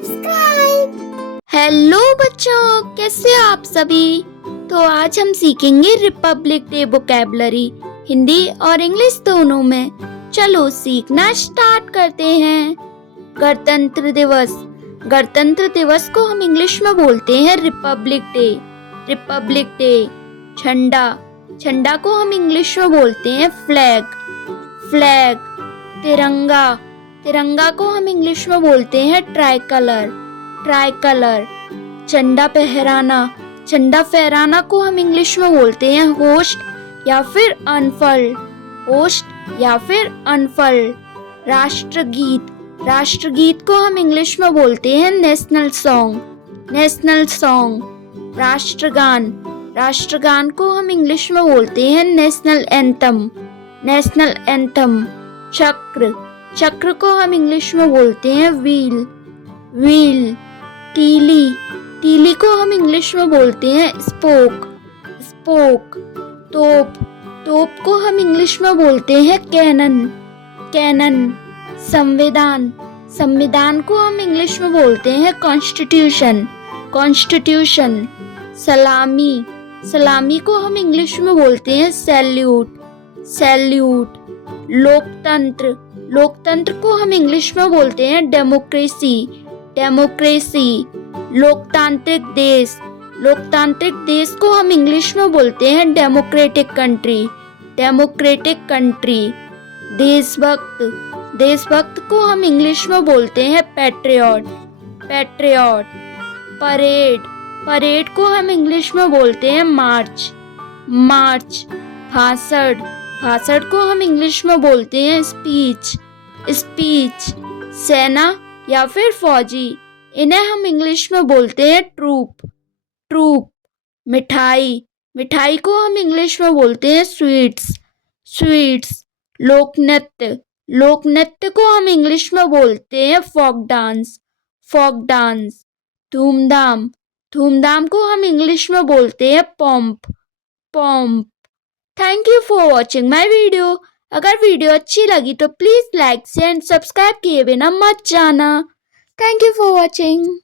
Subscribe. Hello बच्चों, कैसे हो आप सभी। तो आज हम सीखेंगे रिपब्लिक डे वोकैबलरी हिंदी और इंग्लिश दोनों में। चलो सीखना स्टार्ट करते हैं। गणतंत्र दिवस। गणतंत्र दिवस को हम इंग्लिश में बोलते हैं रिपब्लिक डे। Republic day. झंडा। झंडा को हम इंग्लिश में बोलते हैं फ्लैग। फ्लैग। तिरंगा। तिरंगा को हम इंग्लिश में बोलते हैं ट्राई कलर। Try colour. झंडा फहराना। झंडा फहराना को हम इंग्लिश में बोलते हैं होस्ट या फिर अनफर्ल। होस्ट या फिर अनफर्ल। राष्ट्रगीत। राष्ट्रगीत को हम इंग्लिश में बोलते हैं नेशनल सॉन्ग। National song. राष्ट्रगान। राष्ट्रगान को हम इंग्लिश में बोलते हैं नेशनल एंथम। National anthem. चक्र। चक्र को हम इंग्लिश में बोलते हैं व्हील। व्हील। तीली। तीली को हम इंग्लिश में बोलते हैं स्पोक। स्पोक। तोप। तोप को हम इंग्लिश में बोलते हैं कैनन। कैनन। संविधान। संविधान को हम इंग्लिश में बोलते हैं कॉन्स्टिट्यूशन। कॉन्स्टिट्यूशन। सलामी। सलामी को हम इंग्लिश में बोलते हैं सैल्यूट। सैल्यूट। लोकतंत्र। लोकतंत्र को हम इंग्लिश में बोलते हैं डेमोक्रेसी। डेमोक्रेसी। लोकतांत्रिक देश। लोकतांत्रिक देश को हम इंग्लिश में बोलते हैं डेमोक्रेटिक कंट्री। Democratic country. देशभक्त। देशभक्त को हम इंग्लिश में बोलते हैं पैट्रियट। पैट्रियट। परेड। परेड को हम इंग्लिश में बोलते हैं मार्च। मार्च। भाषण। भाषण को हम इंग्लिश में बोलते हैं स्पीच। स्पीच। सेना या फिर फौजी, इन्हें हम इंग्लिश में बोलते हैं ट्रूप। ट्रूप। मिठाई। मिठाई को हम इंग्लिश में बोलते हैं स्वीट्स। स्वीट्स। लोक नृत्य। लोक नृत्य को हम इंग्लिश में बोलते हैं फोक डांस। Folk dance. धूमधाम। धूमधाम को हम इंग्लिश में बोलते हैं pomp. Pomp. Thank you for watching my video. अगर वीडियो अच्छी लगी तो please like share and subscribe किए बिना मत जाना। Thank you for watching.